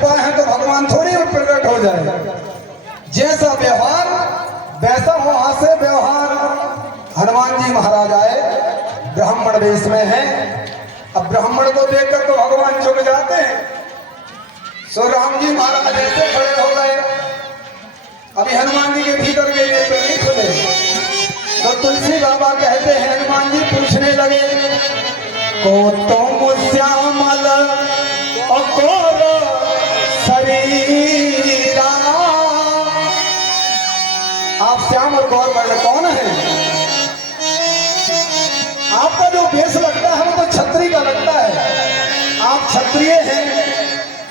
छुपा है तो भगवान थोड़ी प्रकट हो जाए। जैसा व्यवहार वैसा वहां से व्यवहार। हनुमान जी महाराज आए, ब्राह्मण वेश में है। अब ब्राह्मण को देखकर तो भगवान झुक जाते हैं। सो राम जी महाराज ऐसे खड़े हो गए। अभी हनुमान जी के भीतर के नेत्र नहीं खुले तो तुलसी बाबा कहते हैं, हनुमान जी पूछने लगे, को तुम श्यामल अकोर शरीरा, आप श्याम और गौर वर्ण कौन है? आपका जो वेश लगता है वो तो क्षत्रिय का लगता है, आप क्षत्रिय हैं।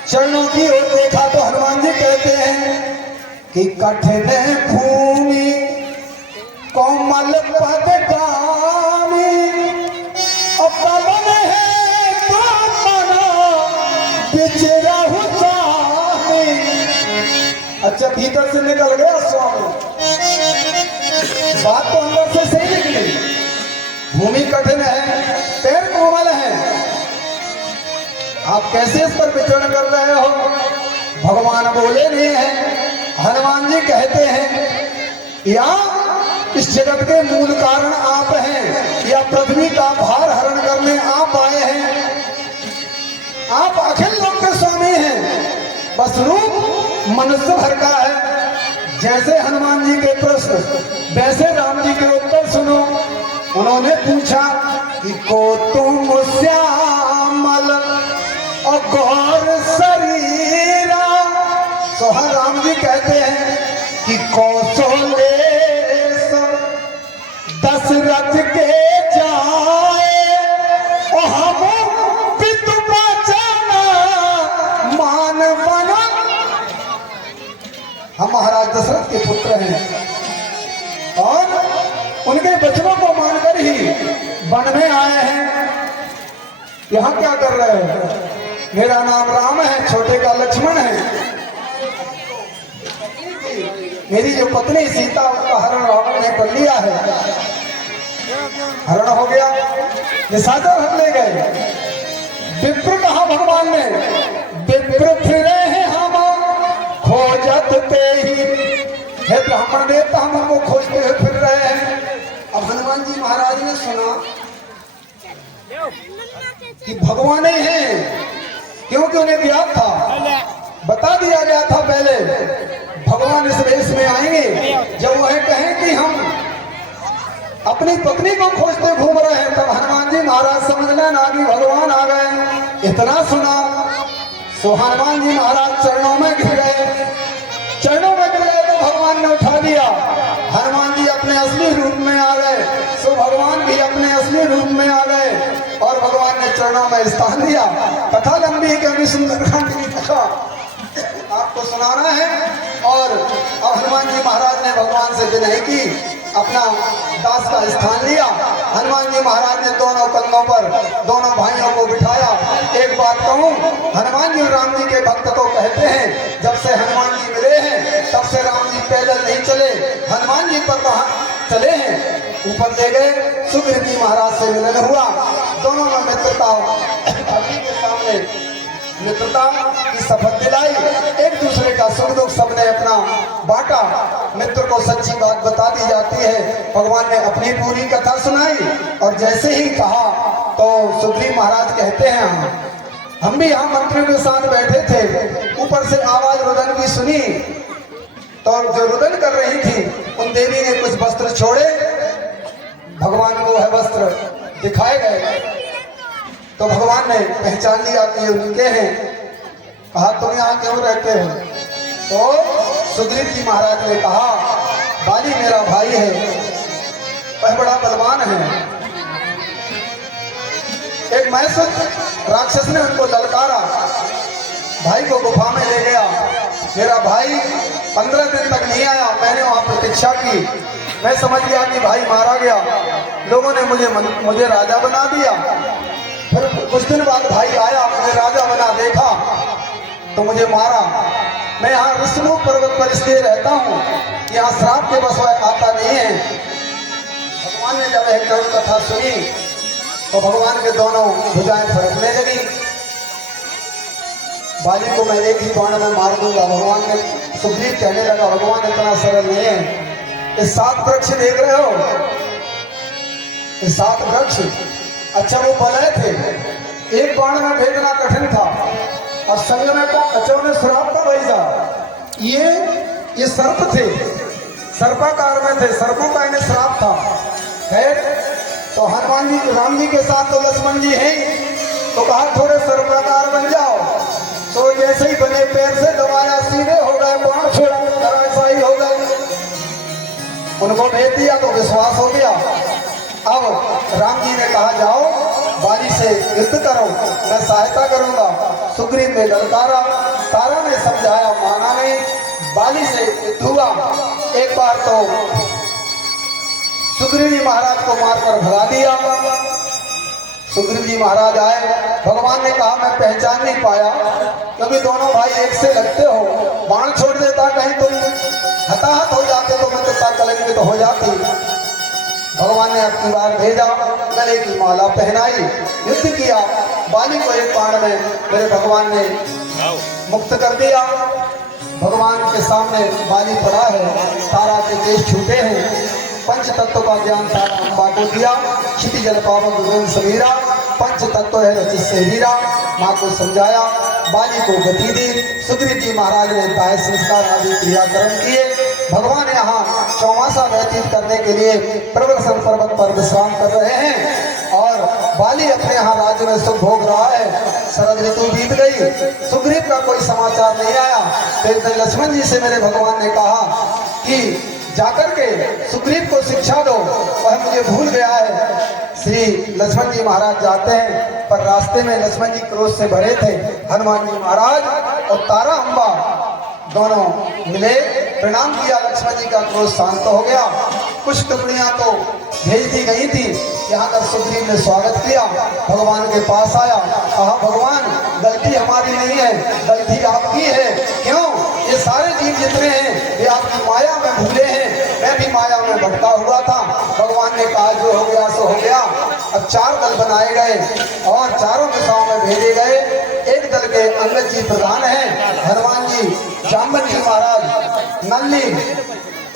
चरणों की ओर देखा तो हनुमान जी कहते हैं कि कठिन भूमि कोमल पद गामी, और पवन है तो मना बिचरहु स्वामी। अच्छा, भीतर से निकल गया स्वामी, बात तो अंदर से सही निकली। भूमि कठिन है, पैर कोमल है, आप कैसे इस पर विचरण कर रहे हो? भगवान बोले नहीं है। हनुमान जी कहते हैं, या इस जगत के मूल कारण आप हैं, या पृथ्वी का भार हरण करने आप आए हैं? आप अखिल लोक के स्वामी हैं, बस रूप मनुष्य भर का है। जैसे हनुमान जी के प्रश्न वैसे राम जी के उत्तर सुनो। उन्होंने पूछा कि को तुम श्यामल और गौर शरीरा, तो हर राम जी कहते हैं कि कौशलेश दशरथ के जाए, और हम पितु बचन मान बना। हम महाराज दशरथ के पुत्र हैं और उनके वचनों को मानकर ही वन में आए हैं। यहाँ क्या कर रहे हैं? मेरा नाम राम है, छोटे का लक्ष्मण है। मेरी जो पत्नी सीता, उसका हरण रावण ने कर लिया है। हरण हो गया, निशाचर हर ले गए। विप्र कहा भगवान ने, विप्र फिरे हैं हम खोजत ते ही। हे ब्राह्मण देवता, हम उनको खोजते हुए फिर रहे हैं। अब हनुमान जी महाराज ने सुना कि भगवान ही हैं, क्योंकि उन्हें ज्ञात था, बता दिया गया था पहले भगवान इस वेश में आएंगे। जब वह कहें कि हम अपनी पत्नी को खोजते घूम रहे हैं, तब हनुमान जी महाराज समझ लेना कि भगवान आ गए। इतना सुना सो हनुमान जी महाराज चरणों में गिर गए। चरणों में गिर गए तो भगवान ने उठा लिया। हनुमान जी अपने असली रूप में आ गए, सो भगवान भी अपने असली रूप में आ गए और भगवान ने चरणों में स्थान दिया। कथा लंबी, क्योंकि सुंदरकांड की कथा आपको सुनाना है। और अब हनुमान जी महाराज ने भगवान से विनय की, अपना दास का स्थान लिया। हनुमान जी महाराज ने दोनों कंधों पर दोनों भाइयों को बिठाया। एक बात कहूँ, हनुमान जी राम जी के भक्त को कहते हैं, जब से हनुमान जी मिले हैं तब से राम जी पैदल नहीं चले, हनुमान जी पर कहाँ चले हैं, ऊपर ले गए। सुग्रीव जी महाराज से मिलन हुआ, दोनों में मित्रता अग्नि के सामने मित्रता की शपथ दिलाई। एक दूसरे का सुख दुख सबने अपना बांटा। मित्र को सच्ची बात बता दी जाती है। भगवान ने अपनी पूरी कथा सुनाई और जैसे ही कहा तो सुग्रीव महाराज कहते हैं, हम भी यहाँ मंत्रियों के साथ बैठे थे, ऊपर से आवाज रुदन की सुनी, तो जो रुदन कर रही थी उन देवी ने कुछ वस्त्र छोड़े, भगवान को वह वस्त्र दिखाए गए। तो भगवान ने पहचान लिया कि ये उनके हैं। कहा तुम यहाँ क्यों रहते हो? तो सुग्रीव जी महाराज ने कहा, बाली मेरा भाई है, वह बड़ा बलवान है। एक मैसूर राक्षस ने उनको ललकारा, भाई को गुफा में ले गया। मेरा भाई 15 दिन तक नहीं आया, मैंने वहां प्रतीक्षा की। मैं समझ गया कि भाई मारा गया। लोगों ने मुझे राजा बना दिया। फिर कुछ दिन बाद भाई आया, मुझे राजा बना देखा तो मुझे मारा। मैं यहाँ विष्णु पर्वत पर इसलिए रहता हूँ, यहाँ श्राप के बस आता नहीं है। भगवान ने जब एक करुण कथा सुनी तो भगवान के दोनों भुजाएं फड़कने लगी। बाली को मैं एक ही बाण में मार दूंगा। भगवान ने सुग्रीव कहने लगा भगवान इतना सरल नहीं है। ये 7 वृक्ष देख रहे हो, ये 7 वृक्ष, अच्छा वो बलय थे, एक बाण में भेजना कठिन था। और संग में तो अच्छा उन्हें श्राप का भेजा। ये सर्प थे, सर्पाकार में थे, सर्पों का इन्हें श्राप था। खैर तो हनुमान जी राम जी के साथ तो लक्ष्मण जी हैं, तो कहा थोड़े सर्पाकार बन जाओ। तो जैसे ही बने पैर से दबाया सीधे हो गए, बाण छोड़ा ऐसा ही हो गए। उनको भेज दिया तो विश्वास हो गया। अब राम जी ने कहा जाओ बाली से युद्ध करो, मैं सहायता करूंगा। सुग्रीव ने ललकारा, तारा ने समझाया, माना नहीं। बाली से युद्ध हुआ। एक बार तो सुग्रीव जी महाराज को मारकर भगा दिया। सुग्रीव जी महाराज आए, भगवान ने कहा मैं पहचान नहीं पाया, क्योंकि दोनों भाई एक से लगते हो। बाण छोड़ देता, कहीं तुम हताहत हो जाते तो मैं कितना कलंकित हो जाती। भगवान ने अपनी बार भेजा, गले की माला पहनाई, युद्ध किया। बाली को एक बाण में मेरे भगवान ने मुक्त कर दिया। भगवान के सामने बाली पड़ा है, तारा के केश छूटे हैं। पंच तत्व का ज्ञान तारा अम्बा को दिया। क्षिति जल पावन गगन समीरा, पंच तत्व है रचित से हीरा। माँ को समझाया, बाली को गति दी। सुग्रीव जी महाराज ने दाह संस्कार आदि क्रियाकर्म किए। भगवान यहाँ चौमासा व्यतीत करने के लिए प्रवरसन पर्वत पर विश्राम कर रहे हैं, और बाली अपने यहाँ राज्य में सुख भोग रहा है। शरद ऋतु बीत गई, सुग्रीव का कोई समाचार नहीं आया। फिर लक्ष्मण जी से मेरे भगवान ने कहा कि जाकर के सुग्रीव को शिक्षा दो, वह मुझे भूल गया है। श्री लक्ष्मण जी महाराज जाते हैं, पर रास्ते में लक्ष्मण जी क्रोध से भरे थे। हनुमान जी महाराज और तारा अम्बा दोनों मिले, प्रणाम किया। लक्ष्मण जी का क्रोध शांत हो गया। कुछ टुकड़ियां तो भेज दी गई थी। यहाँ तक सुग्रीव ने स्वागत किया, भगवान के पास आया, कहा भगवान गलती हमारी नहीं है, गलती आपकी है। क्यों? ये सारे जीव जितने हैं ये आपकी माया में भूले हैं, मैं भी माया में भटका हुआ था। भगवान ने कहा जो हो गया सो हो गया। अब 4 दल बनाए गए और चारों दिशाओं में भेजे गए। एक दल के अंगद जी प्रधान हैं, हनुमान जी, जाम्बन जी महाराज, नल्ली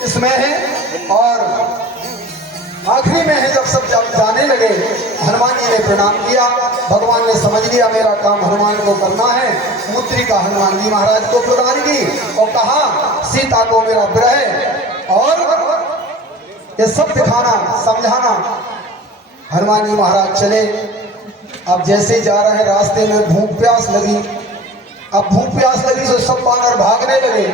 इसमें है, और आखिरी में है। जब सब जाने लगे, हनुमान जी ने प्रणाम किया। भगवान ने समझ लिया मेरा काम हनुमान को करना है। मुद्रिका हनुमान जी महाराज को प्रदान की और कहा सीता को मेरा विरह और ये सब दिखाना, समझाना। हनुमान जी महाराज चले। अब जैसे जा रहे हैं, रास्ते में भूख प्यास लगी। अब भूख प्यास लगी तो सब बानर भागने लगे।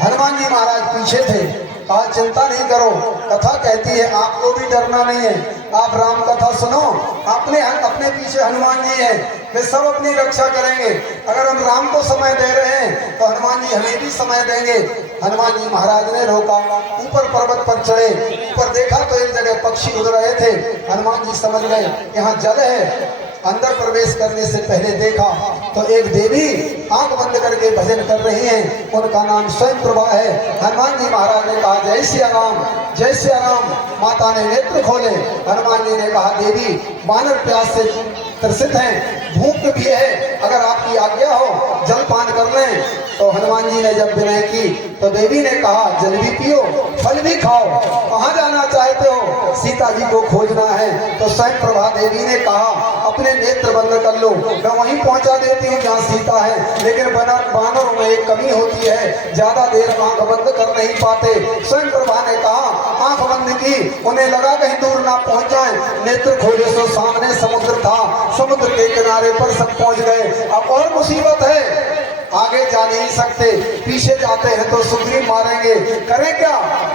हनुमान जी महाराज पीछे थे। कहा चिंता नहीं करो, कथा कहती है आपको भी डरना नहीं है। आप राम कथा सुनो, अपने पीछे हनुमान जी हैं, वे सब अपनी रक्षा करेंगे। अगर हम राम को समय दे रहे हैं तो हनुमान जी हमें भी समय देंगे। हनुमान जी महाराज ने रोका, ऊपर पर्वत पर चढ़े। ऊपर देखा तो एक जगह पक्षी उड़ रहे थे। हनुमान जी समझ गए यहाँ जल है। अंदर प्रवेश करने से पहले देखा तो एक देवी आंख बंद करके भजन कर रही हैं, उनका नाम स्वयं प्रभा है। हनुमान जी महाराज ने कहा जय श्री राम, जय श्री राम। माता ने नेत्र खोले। हनुमान जी ने कहा देवी बानर प्यास से त्रसित हैं, भूख भी है, अगर आपकी आज्ञा हो जल पान कर लें। तो हनुमान जी ने जब विनय की तो देवी ने कहा जल भी पियो, फल भी खाओ, कहाँ जाना चाहते हो? सीता जी को खोजना है। तो स्वयं प्रभा देवी ने कहा अपने नेत्र बंद कर लो, मैं वहीं पहुंचा देती हूँ जहाँ सीता है। लेकिन बानरों में एक कमी होती है, ज्यादा देर आंख बंद कर नहीं पाते। स्वयं प्रभा ने कहा आंख बंद की, उन्हें लगा कहीं दूर ना पहुंच जाए। नेत्र खोले तो सामने समुद्र था, समुद्र के किनारे पर सब पहुंच गए। अब और मुसीबत है, आगे जा नहीं सकते, पीछे जाते हैं तो सुग्रीव मारेंगे, करें क्या?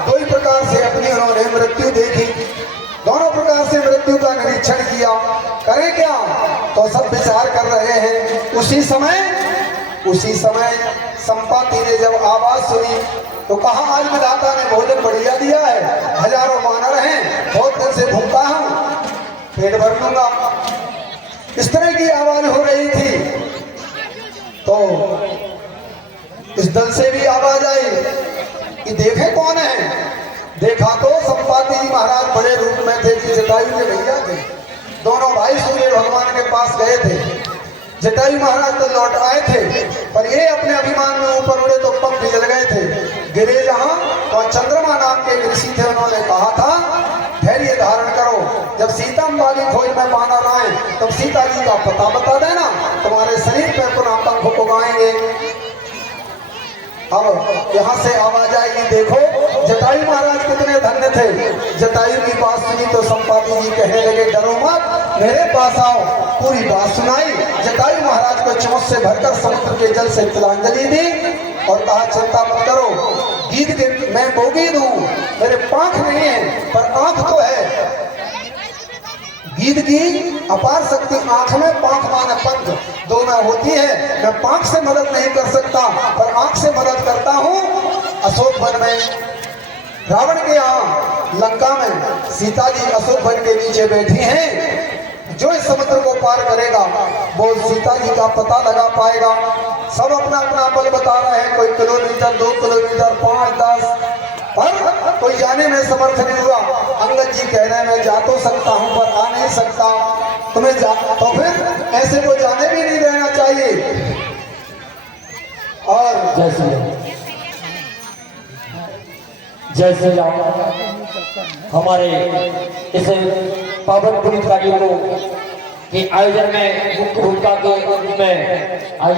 दो ही प्रकार से अपनी उन्होंने मृत्यु देखी, दोनों प्रकार से मृत्यु का निरीक्षण किया, करें क्या? तो सब विचार कर रहे हैं। उसी समय संपाति ने जब आवाज सुनी तो कहा आज विधाता ने भोजन बढ़िया दिया है, हजारों बानर हैं, बहुत दिन से भूखा हूं, पेट भर लूंगा। इस तरह की आवाज हो रही थी। तो इस दल से भी आवाज आई कि देखे कौन है। देखा तो संपाति जी महाराज बड़े रूप में थे कि जटायु के भैया थे। दोनों भाई सूर्य भगवान के पास गए थे। जटायु महाराज तो लौट आए थे, पर ये अपने अभिमान में ऊपर उड़े तो पंख जल गए थे। गिरे जहां तो चंद्रमा नाम के ऋषि थे, उन्होंने कहा था धैर्य धारण करो, जब सीता वाली खोज में बानर आए तब सीता जी का पता बता देना, तुम्हारे शरीर पे पुनः पंख उगाएंगे। अब यहाँ से आवाज आएगी, देखो जटायु महाराज कितने धन्य थे। जटायु की बात सुनी तो संपाति जी कहने लगे डरो मत, मेरे पास आओ। पूरी बात सुनाई। जटायु महाराज को चोंच से भरकर समुद्र के जल से तिलांजलि दी और कहा चिंता मत करो, गीत के मैं वो गीत हूँ, मेरे पंख नहीं है पर आंख तो है। गीत की अपार शक्ति आंख में, पंख माने पंख दो में होती है। मैं पंख से मदद नहीं कर सकता पर आंख से मदद करता हूँ। अशोक वन में रावण के यहाँ लंका में सीता जी अशोक वन के नीचे बैठी हैं। जो इस समुद्र को पार करेगा वो सीता जी का पता लगा पाएगा। सब अपना अपना बल बता रहे हैं, कोई किलोमीटर, 2 किलोमीटर, 5, 10, पर कोई जाने में समर्थ नहीं हुआ। अंगद जी कह रहे हैं मैं जा तो सकता हूं पर आ नहीं सकता, तुम्हें जा, तो फिर ऐसे को जाने भी नहीं देना चाहिए। और जैसे हमारे इस पावन पुनीत कार्यों के आयोजन में मुख्य भूमिका के रूप में आई